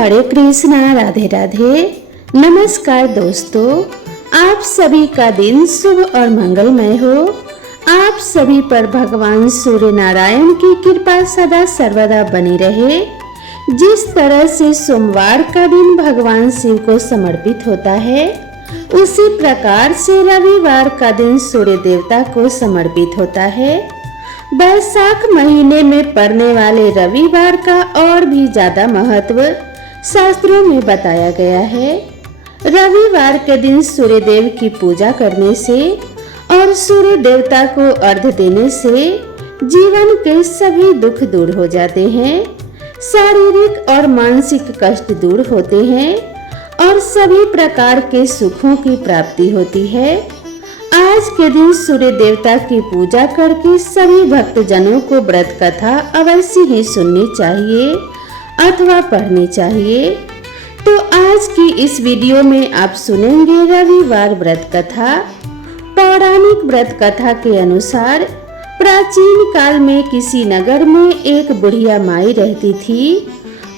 हरे कृष्णा, राधे राधे। नमस्कार दोस्तों, आप सभी का दिन शुभ और मंगलमय हो। आप सभी पर भगवान सूर्य नारायण की कृपा सदा सर्वदा बनी रहे। जिस तरह से सोमवार का दिन भगवान शिव को समर्पित होता है, उसी प्रकार से रविवार का दिन सूर्य देवता को समर्पित होता है। बैसाख महीने में पड़ने वाले रविवार का और भी ज्यादा महत्व शास्त्रों में बताया गया है। रविवार के दिन सूर्य देव की पूजा करने से और सूर्य देवता को अर्घ्य देने से जीवन के सभी दुख दूर हो जाते हैं, शारीरिक और मानसिक कष्ट दूर होते हैं और सभी प्रकार के सुखों की प्राप्ति होती है। आज के दिन सूर्य देवता की पूजा करके सभी भक्तजनों को व्रत कथा अवश्य ही सुननी चाहिए अथवा पढ़नी चाहिए। तो आज की इस वीडियो में आप सुनेंगे रविवार व्रत कथा। पौराणिक व्रत कथा के अनुसार प्राचीन काल में किसी नगर में एक बुढ़िया माई रहती थी।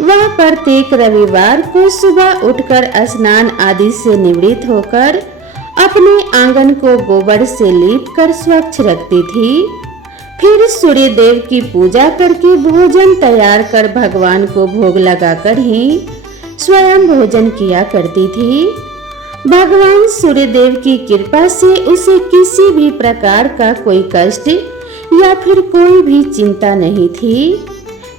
वह प्रत्येक रविवार को सुबह उठकर स्नान आदि से निवृत्त होकर अपने आंगन को गोबर से लीपकर स्वच्छ रखती थी। फिर सूर्य देव की पूजा करके भोजन तैयार कर भगवान को भोग लगाकर ही स्वयं भोजन किया करती थी। भगवान सूर्य देव की कृपा से उसे किसी भी प्रकार का कोई कष्ट या फिर कोई भी चिंता नहीं थी।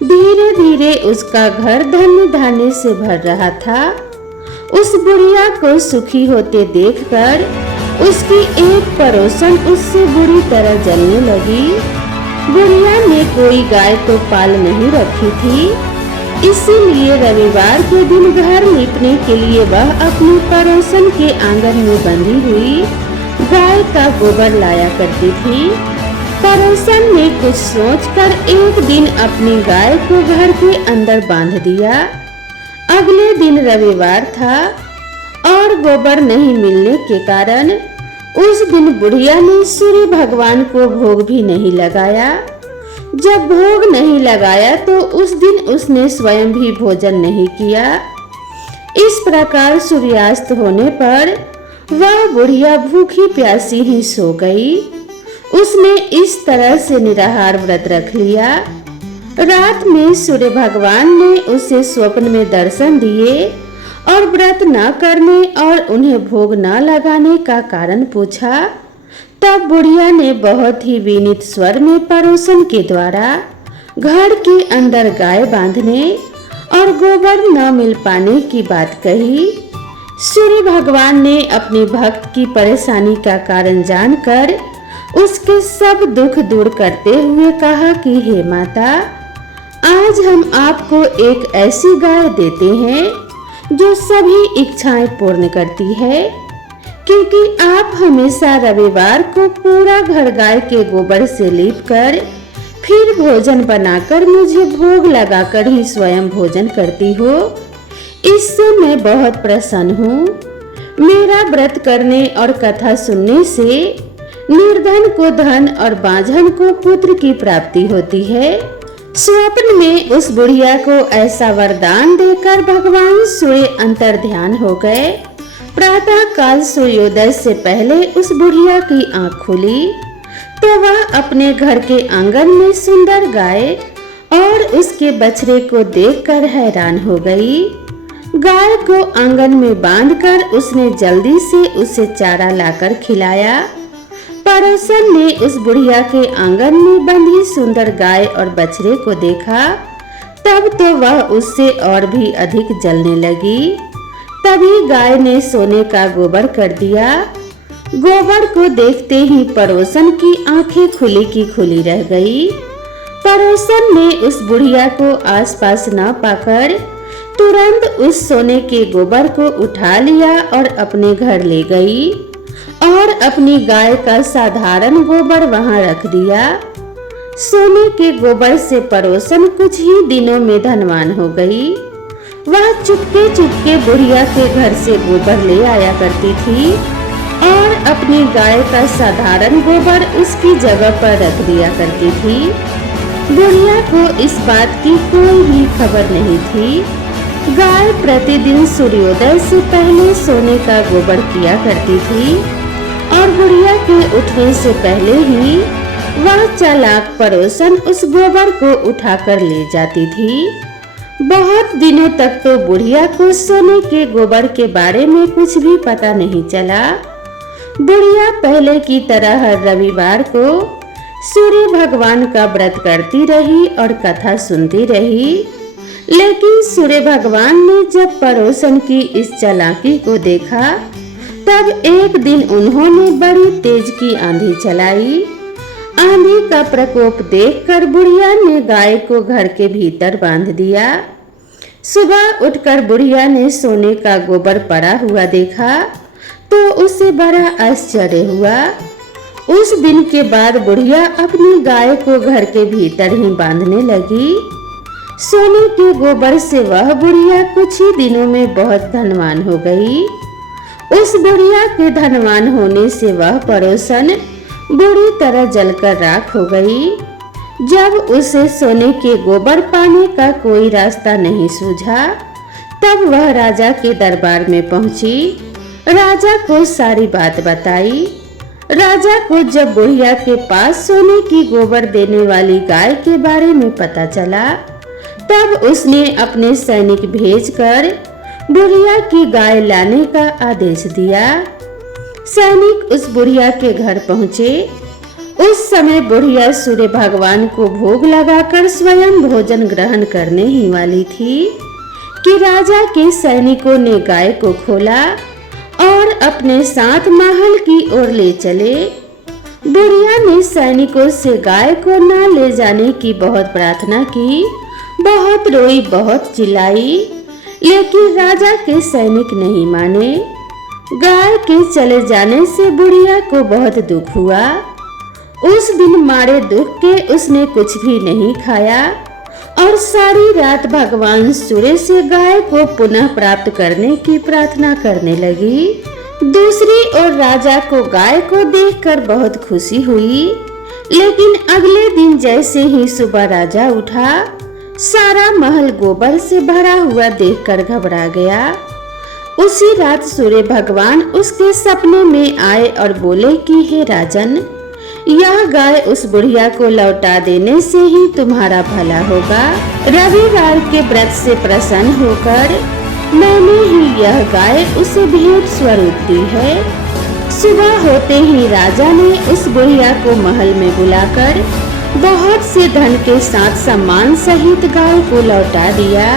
धीरे धीरे उसका घर धन धान्य से भर रहा था। उस बुढ़िया को सुखी होते देखकर उसकी एक पड़ोसन उससे बुरी तरह जलने लगी। बुढ़िया ने कोई गाय तो पाल नहीं रखी थी, इसीलिए रविवार के दिन घर लीपने के लिए वह अपनी पड़ोसन के आंगन में बंधी हुई गाय का गोबर लाया करती थी। पड़ोसन ने कुछ सोचकर एक दिन अपनी गाय को घर के अंदर बांध दिया। अगले दिन रविवार था और गोबर नहीं मिलने के कारण उस दिन बुढ़िया ने सूर्य भगवान को भोग भी नहीं लगाया। जब भोग नहीं लगाया तो उस दिन उसने स्वयं भी भोजन नहीं किया। इस प्रकार सूर्यास्त होने पर वह बुढ़िया भूखी प्यासी ही सो गई। उसने इस तरह से निराहार व्रत रख लिया। रात में सूर्य भगवान ने उसे स्वप्न में दर्शन दिए और व्रत न करने और उन्हें भोग न लगाने का कारण पूछा। तब बुढ़िया ने बहुत ही विनीत स्वर में पड़ोसन के द्वारा घर के अंदर गाय बांधने और गोबर न मिल पाने की बात कही। सूर्य भगवान ने अपनी भक्त की परेशानी का कारण जानकर उसके सब दुख दूर करते हुए कहा कि हे माता, आज हम आपको एक ऐसी गाय देते हैं जो सभी इच्छाएं पूर्ण करती है, क्योंकि आप हमेशा रविवार को पूरा घर गाय के गोबर से लीपकर फिर भोजन बनाकर मुझे भोग लगाकर ही स्वयं भोजन करती हो। इससे मैं बहुत प्रसन्न हूँ। मेरा व्रत करने और कथा सुनने से निर्धन को धन और बांझन को पुत्र की प्राप्ति होती है। स्वप्न में उस बुढ़िया को ऐसा वरदान देकर भगवान सूर्य अंतर ध्यान हो गए। प्रातः काल सूर्योदय से पहले उस बुढ़िया की आंख खुली तो वह अपने घर के आंगन में सुंदर गाय और उसके बछड़े को देखकर हैरान हो गई। गाय को आंगन में बांधकर उसने जल्दी से उसे चारा लाकर खिलाया। पड़ोसन ने उस बुढ़िया के आंगन में बंधी सुंदर गाय और बछड़े को देखा। तब तो वह उससे और भी अधिक जलने लगी। तभी गाय ने सोने का गोबर कर दिया। गोबर को देखते ही पड़ोसन की आंखें खुली की खुली रह गई। पड़ोसन ने उस बुढ़िया को आसपास न पाकर तुरंत उस सोने के गोबर को उठा लिया और अपने घर ले गई और अपनी गाय का साधारण गोबर वहां रख दिया। सोने के गोबर से पड़ोसन कुछ ही दिनों में धनवान हो गई। वह चुपके चुपके बुढ़िया के घर से गोबर ले आया करती थी और अपनी गाय का साधारण गोबर उसकी जगह पर रख दिया करती थी। बुढ़िया को इस बात की कोई भी खबर नहीं थी। गाय प्रतिदिन सूर्योदय से पहले सोने का गोबर किया करती थी और बुढ़िया के उठने से पहले ही वह चालाक पड़ोसन उस गोबर को उठाकर ले जाती थी। बहुत दिनों तक तो बुढ़िया को सोने के गोबर के बारे में कुछ भी पता नहीं चला। बुढ़िया पहले की तरह हर रविवार को सूर्य भगवान का व्रत करती रही और कथा सुनती रही। लेकिन सूर्य भगवान ने जब पड़ोसन की इस चालाकी को देखा तब एक दिन उन्होंने बड़ी तेज की आंधी चलाई। आंधी का प्रकोप देखकर बुढ़िया ने गाय को घर के भीतर बांध दिया। सुबह उठकर बुढ़िया ने सोने का गोबर पड़ा हुआ देखा तो उसे बड़ा आश्चर्य हुआ। उस दिन के बाद बुढ़िया अपनी गाय को घर के भीतर ही बांधने लगी। सोने के गोबर से वह बुढ़िया कुछ ही दिनों में बहुत धनवान हो गई। उस बुढ़िया के धनवान होने से वह पड़ोसन बुरी तरह जलकर राख हो गई। जब उसे सोने के गोबर पाने का कोई रास्ता नहीं सूझा तब वह राजा के दरबार में पहुंची। राजा को सारी बात बताई। राजा को जब बुढ़िया के पास सोने की गोबर देने वाली गाय के बारे में पता चला तब उसने अपने सैनिक भेजकर बुढ़िया की गाय लाने का आदेश दिया। सैनिक उस बुढ़िया के घर पहुंचे। उस समय बुढ़िया सूर्य भगवान को भोग लगाकर स्वयं भोजन ग्रहण करने ही वाली थी कि राजा के सैनिकों ने गाय को खोला और अपने साथ महल की ओर ले चले। बुढ़िया ने सैनिकों से गाय को न ले जाने की बहुत प्रार्थना की, बहुत रोई, बहुत चिल्लाई, लेकिन राजा के सैनिक नहीं माने। गाय के चले जाने से बुढ़िया को बहुत दुख हुआ। उस दिन मारे दुख के उसने कुछ भी नहीं खाया और सारी रात भगवान सूर्य से गाय को पुनः प्राप्त करने की प्रार्थना करने लगी। दूसरी ओर राजा को गाय को देखकर बहुत खुशी हुई, लेकिन अगले दिन जैसे ही सुबह राजा उठा सारा महल गोबर से भरा हुआ देखकर घबरा गया। उसी रात सूर्य भगवान उसके सपने में आए और बोले कि हे राजन, यह गाय उस बुढ़िया को लौटा देने से ही तुम्हारा भला होगा। रविवार के व्रत से प्रसन्न होकर मैंने ही यह गाय उसे भेंट स्वरूप दी है। सुबह होते ही राजा ने उस बुढ़िया को महल में बुलाकर बहुत से धन के साथ सम्मान सहित गाय को लौटा दिया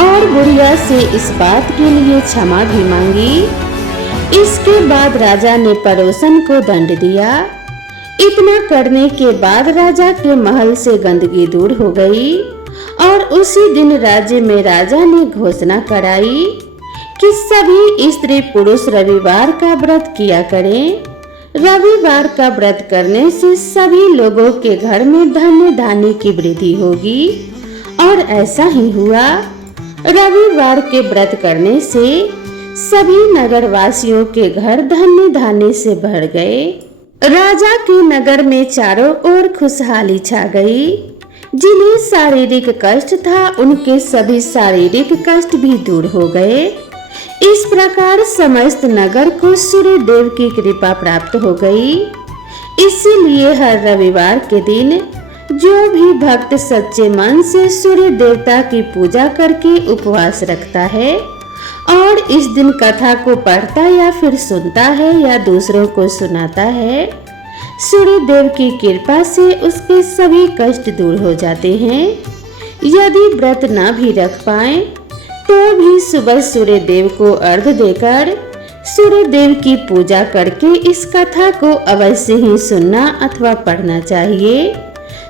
और बुढ़िया से इस बात के लिए क्षमा भी मांगी। इसके बाद राजा ने पड़ोसन को दंड दिया। इतना करने के बाद राजा के महल से गंदगी दूर हो गई और उसी दिन राज्य में राजा ने घोषणा कराई कि सभी स्त्री पुरुष रविवार का व्रत किया करें। रविवार का व्रत करने से सभी लोगों के घर में धन्य धान्य की वृद्धि होगी और ऐसा ही हुआ। रविवार के व्रत करने से सभी नगरवासियों के घर धन्य धान्य से भर गए। राजा के नगर में चारों ओर खुशहाली छा गई। जिन्हें शारीरिक कष्ट था उनके सभी शारीरिक कष्ट भी दूर हो गए। इस प्रकार समस्त नगर को सूर्य देव की कृपा प्राप्त हो गई। इसीलिए हर रविवार के दिन जो भी भक्त सच्चे मन से सूर्य देवता की पूजा करके उपवास रखता है और इस दिन कथा को पढ़ता या फिर सुनता है या दूसरों को सुनाता है, सूर्य देव की कृपा से उसके सभी कष्ट दूर हो जाते हैं। यदि व्रत न भी रख पाए तो भी सुबह सूर्य देव को अर्घ्य देकर सूर्य देव की पूजा करके इस कथा को अवश्य ही सुनना अथवा पढ़ना चाहिए।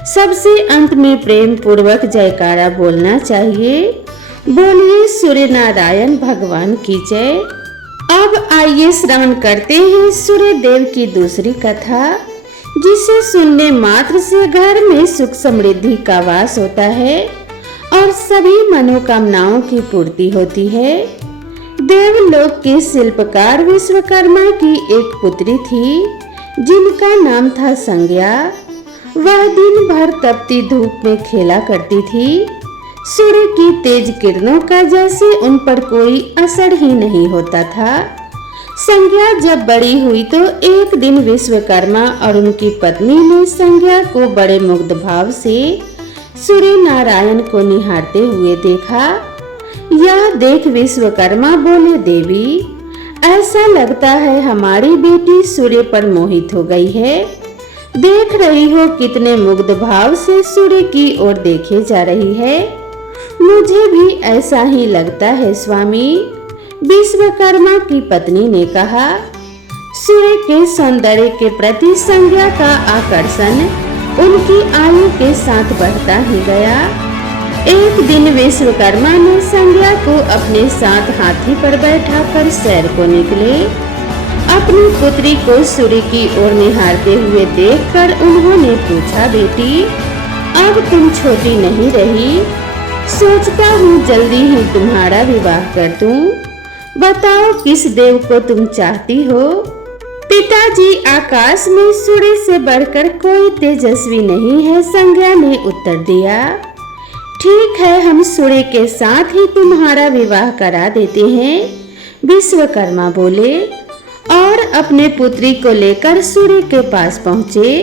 सबसे अंत में प्रेम पूर्वक जयकारा बोलना चाहिए। बोलिए सूर्य नारायण भगवान की जय। अब आइए श्रवण करते हैं सूर्य देव की दूसरी कथा, जिसे सुनने मात्र से घर में सुख समृद्धि का वास होता है और सभी मनोकामनाओं की पूर्ति होती है। देवलोक के शिल्पकार विश्वकर्मा की एक पुत्री थी जिनका नाम था संज्ञा। वह दिन भर तपती धूप में खेला करती थी। सूर्य की तेज किरणों का जैसे उन पर कोई असर ही नहीं होता था। संज्ञा जब बड़ी हुई तो एक दिन विश्वकर्मा और उनकी पत्नी ने संज्ञा को बड़े मुग्ध भाव से सूर्य नारायण को निहारते हुए देखा। यह देख विश्वकर्मा बोले, देवी, ऐसा लगता है हमारी बेटी सूर्य पर मोहित हो गई है। देख रही हो कितने मुग्ध भाव से सूर्य की ओर देखे जा रही है। मुझे भी ऐसा ही लगता है स्वामी, विश्वकर्मा की पत्नी ने कहा। सूर्य के सौंदर्य के प्रति संज्ञा का आकर्षण उनकी आयु के साथ बढ़ता ही गया। एक दिन विश्वकर्मा ने संज्ञा को अपने साथ हाथी पर बैठाकर सैर को निकले। अपनी पुत्री को सूर्य की ओर निहारते हुए देखकर उन्होंने पूछा, बेटी, अब तुम छोटी नहीं रही, सोचता हूँ जल्दी ही तुम्हारा विवाह कर दूं। बताओ किस देव को तुम चाहती हो? पिताजी, आकाश में सूर्य से बढ़कर कोई तेजस्वी नहीं है, संज्ञा ने उत्तर दिया। ठीक है, हम सूर्य के साथ ही तुम्हारा विवाह करा देते हैं, विश्वकर्मा बोले और अपने पुत्री को लेकर सूर्य के पास पहुँचे।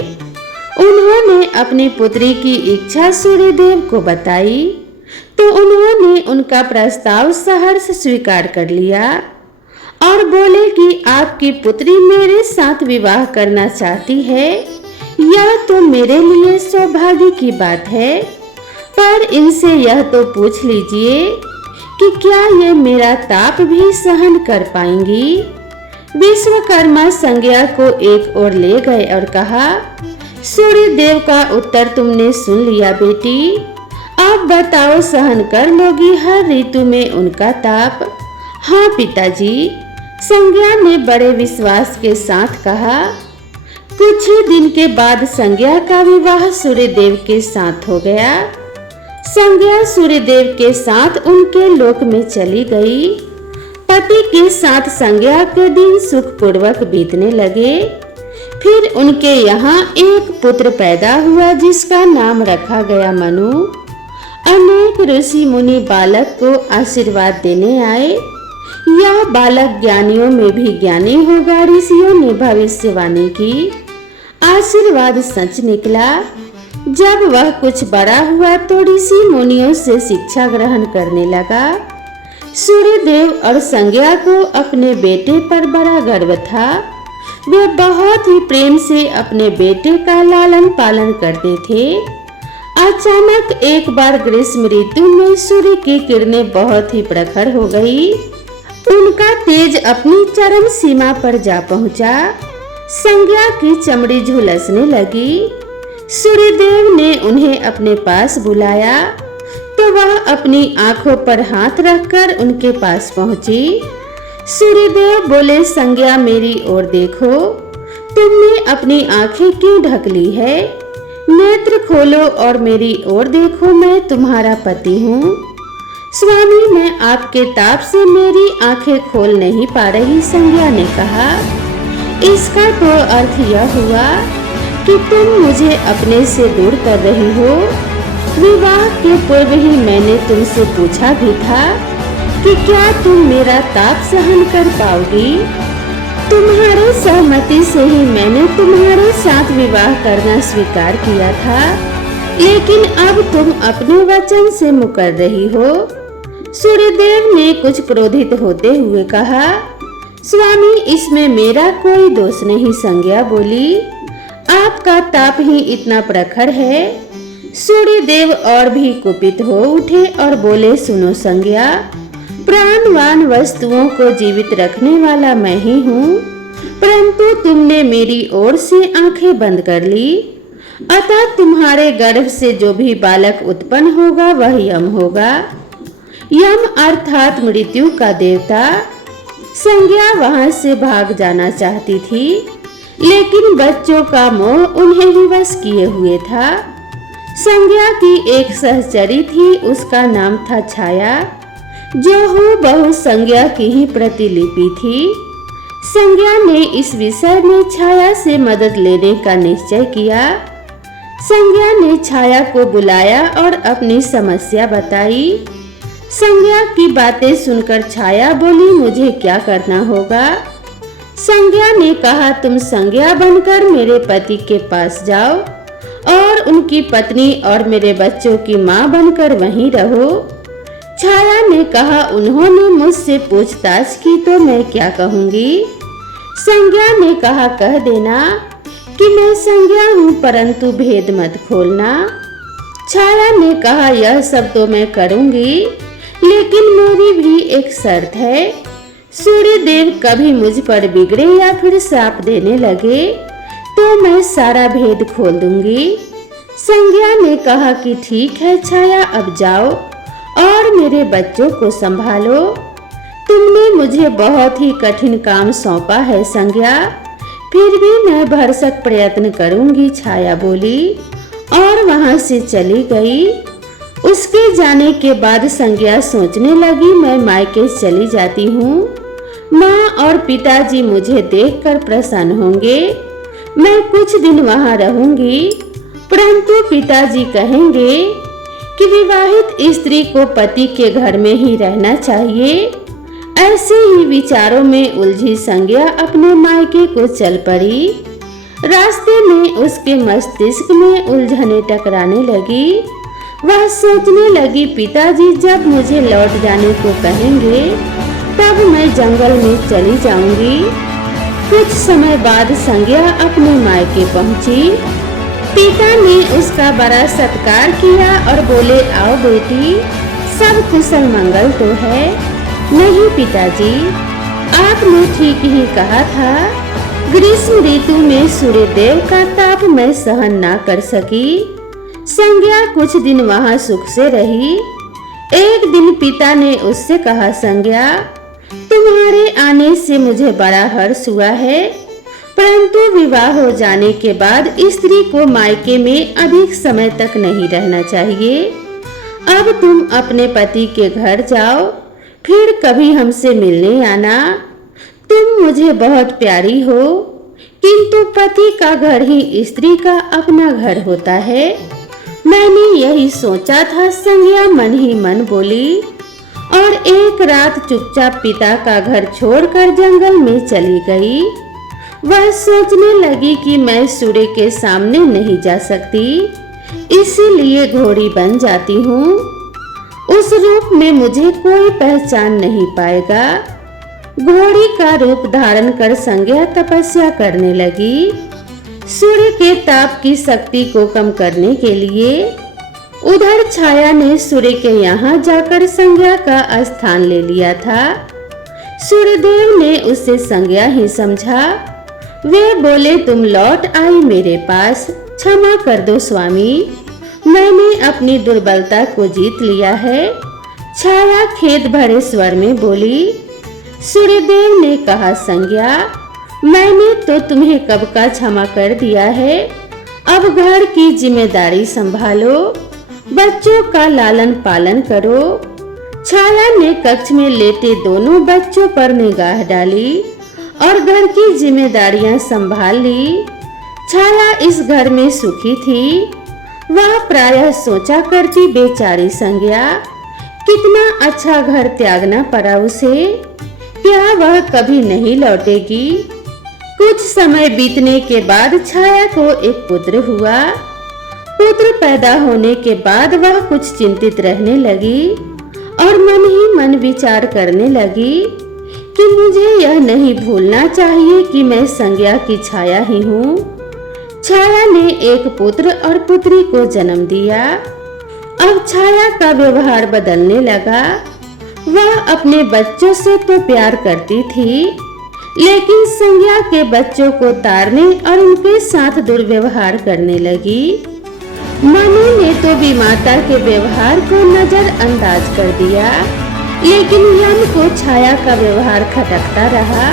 उन्होंने अपनी पुत्री की इच्छा सूर्य देव को बताई तो उन्होंने उनका प्रस्ताव सहर्ष स्वीकार कर लिया और बोले कि आपकी पुत्री मेरे साथ विवाह करना चाहती है, यह तो मेरे लिए सौभाग्य की बात है, पर इनसे यह तो पूछ लीजिए कि क्या ये मेरा ताप भी सहन कर पाएंगी। विश्वकर्मा संज्ञा को एक ओर ले गए और कहा, सूर्य देव का उत्तर तुमने सुन लिया बेटी, अब बताओ सहन कर लोगी हर ऋतु में उनका ताप? हाँ पिताजी, संज्ञा ने बड़े विश्वास के साथ कहा। कुछ ही दिन के बाद संज्ञा का विवाह सूर्यदेव के साथ हो गया। संज्ञा सूर्यदेव के साथ उनके लोक में चली गई। पति के साथ संज्ञा के दिन सुखपूर्वक बीतने लगे। फिर उनके यहाँ एक पुत्र पैदा हुआ जिसका नाम रखा गया मनु। अनेक ऋषि मुनि बालक को आशीर्वाद देने आए। यह बालक ज्ञानियों में भी ज्ञानी होगा, ऋषियों ने भविष्यवाणी की। आशीर्वाद सच निकला। जब वह कुछ बड़ा हुआ तो ऋषि मुनियों से शिक्षा ग्रहण करने लगा। सूर्यदेव और संज्ञा को अपने बेटे पर बड़ा गर्व था। वे बहुत ही प्रेम से अपने बेटे का लालन पालन करते थे। अचानक एक बार ग्रीष्म ऋतु में सूर्य की किरणें बहुत ही प्रखर हो गई। उनका तेज अपनी चरम सीमा पर जा पहुंचा। संज्ञा की चमड़ी झुलसने लगी। सूर्यदेव ने उन्हें अपने पास बुलाया तो वह अपनी आंखों पर हाथ रखकर उनके पास पहुंची। सूर्यदेव बोले, संज्ञा मेरी ओर देखो, तुमने अपनी आंखें क्यों ढक ली है? नेत्र खोलो और मेरी ओर देखो, मैं तुम्हारा पति हूँ। स्वामी, मैं आपके ताप से मेरी आंखें खोल नहीं पा रही, संज्ञा ने कहा। इसका तो अर्थ यह हुआ कि तुम मुझे अपने से दूर कर रही हो। विवाह के पूर्व ही मैंने तुमसे पूछा भी था कि क्या तुम मेरा ताप सहन कर पाओगी। तुम्हारे सहमति से ही मैंने तुम्हारे साथ विवाह करना स्वीकार किया था, लेकिन अब तुम अपने वचन से मुकर रही हो। सूर्यदेव ने कुछ क्रोधित होते हुए कहा। स्वामी, इसमें मेरा कोई दोष नहीं, संज्ञा बोली। आपका ताप ही इतना प्रखर है। सूर्यदेव और भी कुपित हो उठे और बोले, सुनो संज्ञा, प्राणवान वस्तुओं को जीवित रखने वाला मैं ही हूँ, परंतु तुमने मेरी ओर से आंखें बंद कर ली। अतः तुम्हारे गर्भ से जो भी बालक उत्पन्न होगा वह यम होगा। यम अर्थात मृत्यु का देवता। संज्ञा वहां से भाग जाना चाहती थी, लेकिन बच्चों का मोह उन्हें विवश किए हुए था। संज्ञा की एक सहचरी थी, उसका नाम था छाया, जो हूबहू संज्ञा की ही प्रतिलिपि थी। संज्ञा ने इस विषय में छाया से मदद लेने का निश्चय किया। संज्ञा ने छाया को बुलाया और अपनी समस्या बताई। संज्ञा की बातें सुनकर छाया बोली, मुझे क्या करना होगा? संज्ञा ने कहा, तुम संज्ञा बनकर मेरे पति के पास जाओ और उनकी पत्नी और मेरे बच्चों की मां बनकर वहीं रहो। छाया ने कहा, उन्होंने मुझसे पूछताछ की तो मैं क्या कहूंगी? संज्ञा ने कहा, कह देना कि मैं संज्ञा हूँ, परंतु भेद मत खोलना। छाया ने कहा, यह सब तो मैं करूंगी, लेकिन मेरी भी एक शर्त है। सूर्य देव कभी मुझ पर बिगड़े या फिर श्राप देने लगे तो मैं सारा भेद खोल दूंगी। संज्ञा ने कहा कि ठीक है छाया, अब जाओ और मेरे बच्चों को संभालो। तुमने मुझे बहुत ही कठिन काम सौंपा है संज्ञा, फिर भी मैं भरसक प्रयत्न करूंगी, छाया बोली और वहां से चली गई। उसके जाने के बाद संज्ञा सोचने लगी, मैं मायके चली जाती हूँ, माँ और पिताजी मुझे देखकर प्रसन्न होंगे, मैं कुछ दिन वहां रहूंगी, परंतु पिताजी कहेंगे कि विवाहित स्त्री को पति के घर में ही रहना चाहिए। ऐसे ही विचारों में उलझी संज्ञा अपने मायके को चल पड़ी। रास्ते में उसके मस्तिष्क में उलझने टकराने लगी। वह सोचने लगी, पिताजी जब मुझे लौट जाने को कहेंगे तब मैं जंगल में चली जाऊंगी। कुछ समय बाद संज्ञा अपने मायके पहुंची। पिता ने उसका बड़ा सत्कार किया और बोले, आओ बेटी, सब कुशल मंगल तो है? नहीं पिताजी, आपने ठीक ही कहा था, ग्रीष्म ऋतु में सूर्य देव का ताप मैं सहन ना कर सकी। संज्ञा कुछ दिन वहां सुख से रही। एक दिन पिता ने उससे कहा, संज्ञा, तुम्हारे आने से मुझे बड़ा हर्ष हुआ है, परंतु विवाह हो जाने के बाद स्त्री को मायके में अधिक समय तक नहीं रहना चाहिए। अब तुम अपने पति के घर जाओ, फिर कभी हमसे मिलने आना। तुम मुझे बहुत प्यारी हो, किंतु पति का घर ही स्त्री का अपना घर होता है। मैंने यही सोचा था, संज्ञा मन ही मन बोली और एक रात चुपचाप पिता का घर छोड़कर जंगल में चली गई। वह सोचने लगी कि मैं सूर्य के सामने नहीं जा सकती, इसीलिए घोड़ी बन जाती हूँ। उस रूप में मुझे कोई पहचान नहीं पाएगा। घोड़ी का रूप धारण कर संज्ञा तपस्या करने लगी। सूर्य के ताप की शक्ति को कम करने के लिए उधर छाया ने सूर्य के यहाँ जाकर संज्ञा का स्थान ले लिया था। सूर्यदेव ने उसे संज्ञा ही समझा। वे बोले, तुम लौट आई मेरे पास, क्षमा कर दो स्वामी, मैंने अपनी दुर्बलता को जीत लिया है। छाया खेद भरे स्वर में बोली। सूर्यदेव ने कहा, संज्ञा, मैंने तो तुम्हें कब का क्षमा कर दिया है, अब घर की जिम्मेदारी संभालो, बच्चों का लालन पालन करो। छाया ने कक्ष में लेटे दोनों बच्चों पर निगाह डाली और घर की जिम्मेदारियां संभाल ली। छाया इस घर में सुखी थी। वह प्रायः सोचा करती, बेचारी संज्ञा, कितना अच्छा घर त्यागना पड़ा उसे, क्या वह कभी नहीं लौटेगी। कुछ समय बीतने के बाद छाया को एक पुत्र हुआ। पुत्र पैदा होने के बाद वह कुछ चिंतित रहने लगी और मन ही मन विचार करने लगी कि मुझे यह नहीं भूलना चाहिए कि मैं संज्ञा की छाया ही हूँ। छाया ने एक पुत्र और पुत्री को जन्म दिया। अब छाया का व्यवहार बदलने लगा। वह अपने बच्चों से तो प्यार करती थी, लेकिन संज्ञा के बच्चों को ताड़ने और उनके साथ दुर्व्यवहार करने लगी। मनु ने तो विमाता के व्यवहार को नजरअंदाज कर दिया, लेकिन यम को छाया का व्यवहार खटकता रहा।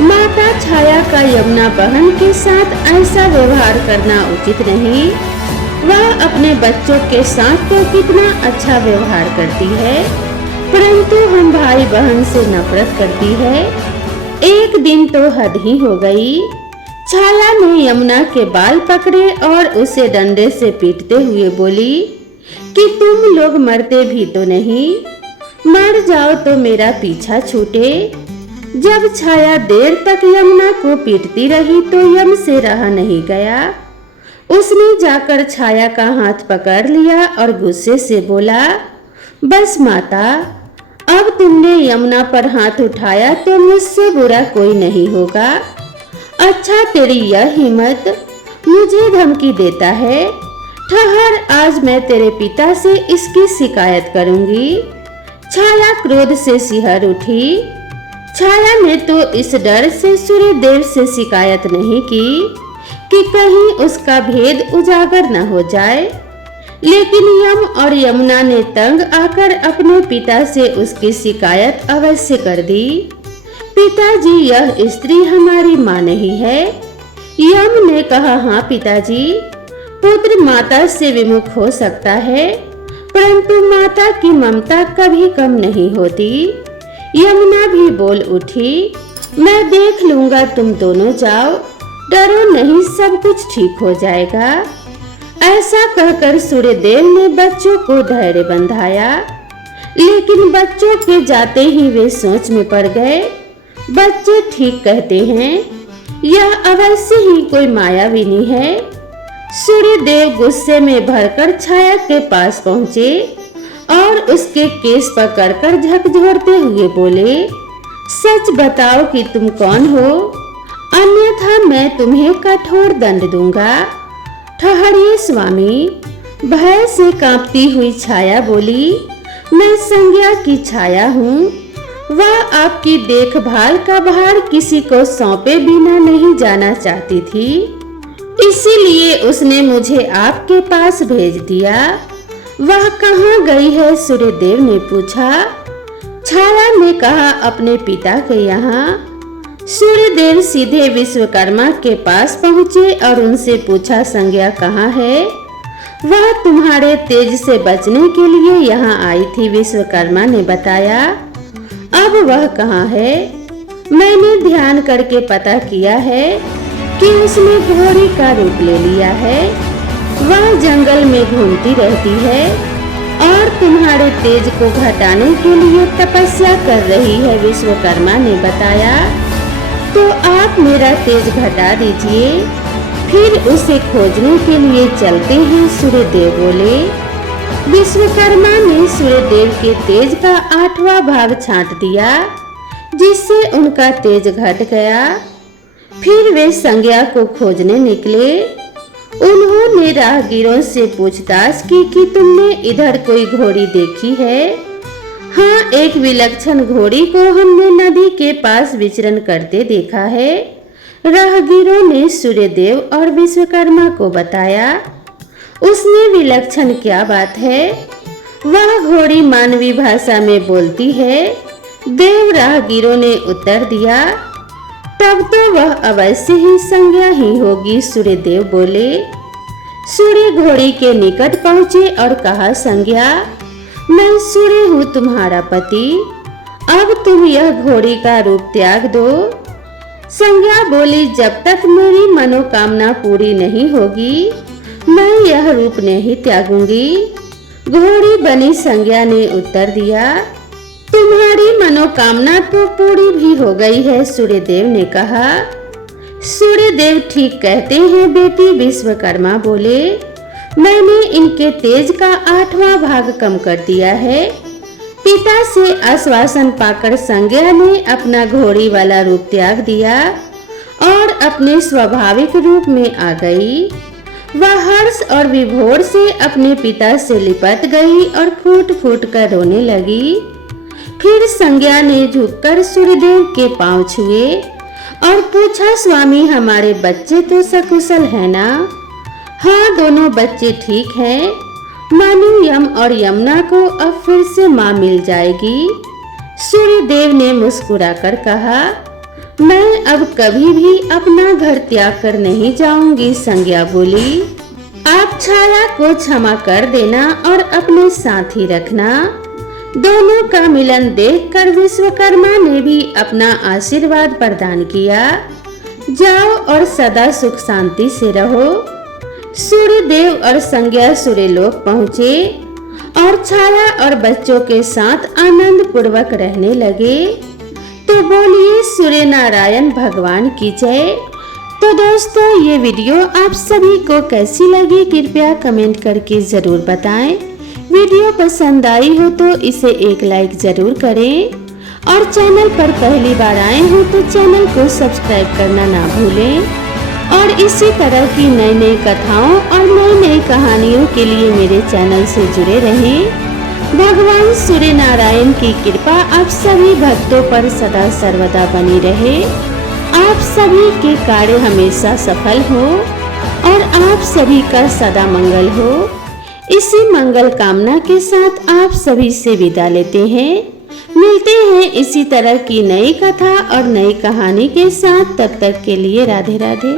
माता छाया का यमुना बहन के साथ ऐसा व्यवहार करना उचित नहीं। वह अपने बच्चों के साथ तो कितना अच्छा व्यवहार करती है, परंतु हम भाई बहन से नफरत करती है। एक दिन तो हद ही हो गई। छाया ने यमुना के बाल पकड़े और उसे डंडे से पीटते हुए बोली कि तुम लोग मरते भी तो नहीं, मर जाओ तो मेरा पीछा छूटे। जब छाया देर तक यमुना को पीटती रही तो यम से रहा नहीं गया। उसने जाकर छाया का हाथ पकड़ लिया और गुस्से से बोला, बस माता, अब तुमने यमुना पर हाथ उठाया तो मुझसे बुरा कोई नहीं होगा। अच्छा, तेरी यह हिम्मत, मुझे धमकी देता है। ठहर, आज मैं तेरे पिता से इसकी शिकायत करूंगी। छाया क्रोध से सिहर उठी। छाया ने तो इस डर से सूर्यदेव से शिकायत नहीं की कि कहीं उसका भेद उजागर न हो जाए, लेकिन यम और यमुना ने तंग आकर अपने पिता से उसकी शिकायत अवश्य कर दी। पिताजी, यह स्त्री हमारी माँ नहीं है। यम ने कहा, हाँ पिताजी, पुत्र माता से विमुख हो सकता है, परंतु माता की ममता कभी कम नहीं होती। यमुना भी बोल उठी, मैं देख लूंगा, तुम दोनों जाओ, डरो नहीं, सब कुछ ठीक हो जाएगा। ऐसा कहकर सूर्यदेव ने बच्चों को धैर्य बंधाया, लेकिन बच्चों के जाते ही वे सोच में पड़ गए। बच्चे ठीक कहते हैं, यह अवश्य ही कोई मायाविनी है। सूर्यदेव गुस्से में भरकर छाया के पास पहुंचे और उसके केस पकड़कर झकझोरते हुए बोले, सच बताओ कि तुम कौन हो, अन्यथा मैं तुम्हें कठोर दंड दूंगा। ठहरिए स्वामी, भय से कांपती हुई छाया बोली, मैं संज्ञा की छाया हूँ। वह आपकी देखभाल का भार किसी को सौंपे बिना नहीं जाना चाहती थी, इसीलिए उसने मुझे आपके पास भेज दिया। वह कहाँ गई है? सूर्यदेव ने पूछा। छाया ने कहा, अपने पिता के यहाँ। सूर्यदेव सीधे विश्वकर्मा के पास पहुँचे और उनसे पूछा, संज्ञा कहाँ है? वह तुम्हारे तेज से बचने के लिए यहाँ आई थी, विश्वकर्मा ने बताया। अब वह कहाँ है? मैंने ध्यान करके पता किया है कि उसने घोड़ी का रूप ले लिया है। वह जंगल में घूमती रहती है और तुम्हारे तेज को घटाने के लिए तपस्या कर रही है, विश्वकर्मा ने बताया। तो आप मेरा तेज घटा दीजिए, फिर उसे खोजने के लिए चलते हैं, सूर्यदेव बोले। विश्वकर्मा ने सूर्यदेव के तेज का 8वां भाग छांट दिया, जिससे उनका तेज घट गया। फिर वे संज्ञा को खोजने निकले। उन्होंने राहगीरों से पूछताछ की कि तुमने इधर कोई घोड़ी देखी है? हाँ, एक विलक्षण घोड़ी को हमने नदी के पास विचरण करते देखा है, राहगीरों ने सूर्यदेव और विश्वकर्मा को बताया। उसने विलक्षण क्या बात है? वह घोड़ी मानवी भाषा में बोलती है, देव राहगीरों ने उत्तर दिया। तब तो वह अवश्य ही संज्ञा ही होगी, सूर्यदेव बोले। सूर्य घोड़ी के निकट पहुंचे और कहा, संज्ञा, मैं सूर्य हूँ, तुम्हारा पति। अब तुम यह घोड़ी का रूप त्याग दो। संज्ञा बोली, जब तक मेरी मनोकामना पूरी नहीं होगी, मैं यह रूप नहीं त्यागूंगी। घोड़ी बनी संज्ञा ने उत्तर दिया। तुम्हारी मनोकामना तो पूरी भी हो गई है, सूर्यदेव ने कहा। सूर्यदेव ठीक कहते हैं बेटी, विश्वकर्मा बोले। मैंने इनके तेज का 8वां भाग कम कर दिया है। पिता से आश्वासन पाकर संज्ञा ने अपना घोड़ी वाला रूप त्याग दिया और अपने स्वाभाविक रूप में आ गई। वह हर्ष और विभोर से अपने पिता से लिपट गई और फूट फूट कर रोने लगी। फिर संज्ञा ने झुककर सूर्यदेव के पांव छुए और पूछा, स्वामी, हमारे बच्चे तो सकुशल है ना? हाँ, दोनों बच्चे ठीक हैं। मानो यम और यमुना को अब फिर से माँ मिल जाएगी। सूर्यदेव ने मुस्कुराकर कहा, मैं अब कभी भी अपना घर त्याग कर नहीं जाऊंगी, संज्ञा बोली। आप छाया को क्षमा कर देना और अपने साथ ही रखना। दोनों का मिलन देखकर विश्वकर्मा ने भी अपना आशीर्वाद प्रदान किया। जाओ और सदा सुख शांति से रहो। सूर्य देव और संज्ञा सूर्य लोक पहुँचे और छाया और बच्चों के साथ आनंद पूर्वक रहने लगे। तो बोलिए सूर्य नारायण भगवान की जय। तो दोस्तों, ये वीडियो आप सभी को कैसी लगी कृपया कमेंट करके ज़रूर बताएं। वीडियो पसंद आई हो तो इसे एक लाइक ज़रूर करें और चैनल पर पहली बार आए हो तो चैनल को सब्सक्राइब करना ना भूलें। और इसी तरह की नई नई कथाओं और नई नई कहानियों के लिए मेरे चैनल से जुड़े रहें। भगवान सूर्य नारायण की कृपा आप सभी भक्तों पर सदा सर्वदा बनी रहे। आप सभी के कार्य हमेशा सफल हो और आप सभी का सदा मंगल हो। इसी मंगल कामना के साथ आप सभी से विदा लेते हैं। मिलते हैं इसी तरह की नई कथा और नई कहानी के साथ। तब तक के लिए राधे राधे।